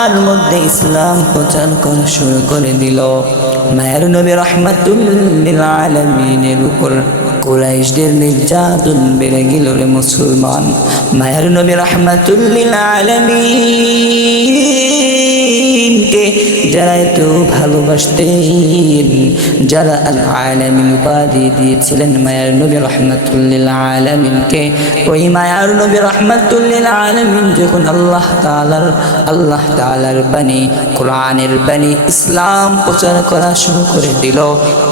আর মধ্যে ইসলাম প্রচার করা শুরু করে দিল। মায়ের নবী রাহমাতুল লিল আলামিনের উপর কুরাইশদের নির্যাতন বেড়ে গেল রে মুসলমান। মায়ের নবী রাহমাতুল লিল আলামিনকে যারা এত ভালোবাসতেন, যারা আল আলামিন উপাধি দিয়েছিলেন মায়ের নবী রাহমাতুল লিল আলামিনকে, ওই মায়ের নবী রাহমাতুল লিল আলামিন যখন আল্লাহ তাআলার বাণী, কোরআনের বাণী, ইসলাম প্রচার করা শুরু করে দিল,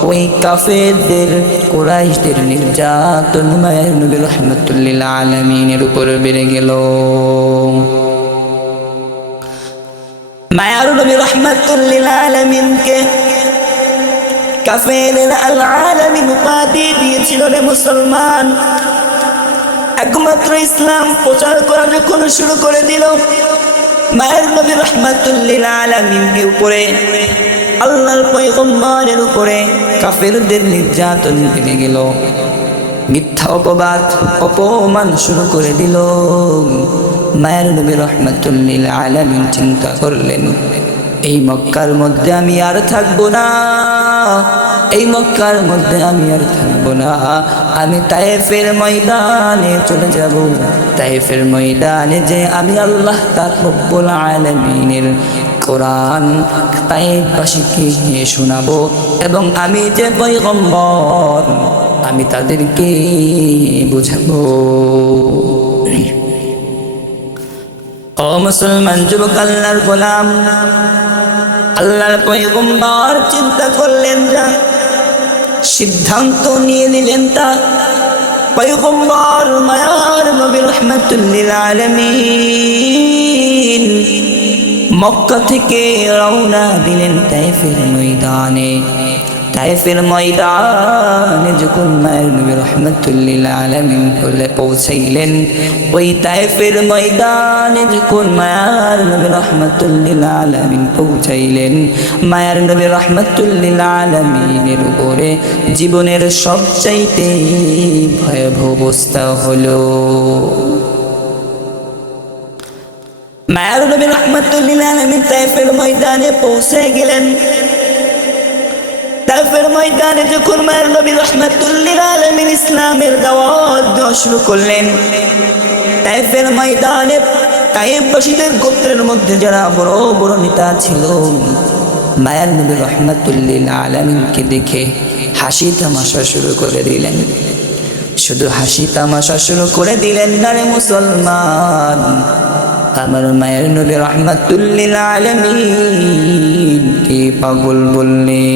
ওই কাফেরদের কুরাইশদের নির্যাতন মায়ের নবী রাহমাতুল লিল আলামিনের উপর বেড়ে গেল। মায়ার নবী রাহমাতুল লিল আলামিনকে কাফেররা আল আলামিন উপাধি দিয়েছিল রে মুসলমান। একমাত্র ইসলাম প্রচার করা যখন শুরু করে দিল, মায়ের নবী রাহমাতুল লিল আলামিনের উপরে, আল্লাহর পয়গম্বরের উপরে কাফেরদের নির্যাতন বেড়ে গেল, মিথ্যা অপবাদ অপমান শুরু করে দিল। মায়ের নবী রাহমাতুল লিল আলামিন চিন্তা করলেন, এই মক্কার মধ্যে আমি আর থাকবো না, এই মক্কার মধ্যে আমি আর থাকবো না, আমি তায়েফের ময়দানে চলে যাব। তায়েফের ময়দানে যে আমি আল্লাহ রব্বুল আলামিনের কোরআন তায়েফবাসীকে শোনাবো, এবং আমি যে পয়গম্বর আমি তাদেরকে বুঝাবো। ও মুসলমান যুবক, আল্লাহর গোলাম, আল্লাহর পয়গম্বর চিন্তা করলেন, যা সিদ্ধান্ত নিয়ে নিলেন তা পয়গম্বর মায়ার নবী রাহমাতুল লিল আলামিন মক্কা থেকে রওনা দিলেন তায়েফের ময়দানে। তায়েফের ময়দানে যখন মায়ের নবী রাহমাতুল লিল আলামিন পৌঁছাইলেন, ওই তায়েফের ময়দানে যখন মায়ের নবী রাহমাতুল লিল আলামিন পৌঁছাইলেন, মায়ের নবী রাহমাতুল লিল আলামিনের উপরে জীবনের সবচাইতে ভয়াবহ অবস্থা হলো। মায়ের নবী রাহমাতুল লিল আলামিন তায়েফের ময়দানে পৌঁছে গেলেন। তায়েফের ময়দানে যখন মায়ের নবী রাহমাতুল লিল আলামিন ইসলামের দাওয়াত দেওয়া শুরু করলেন, তায়েফের ময়দানে তায়েফবাসীদের গোত্রের মধ্যে যারা বড় বড় নেতা ছিল, মায়ের নবী রাহমাতুল লিল আলামিনকে দেখে হাসি তামাশা শুরু করে দিলেন। শুধু হাসি তামাশা শুরু করে দিলেন না রে মুসলমান, আমার মায়ের নবী রাহমাতুল লিল আলামিনকে পাগল বললেন।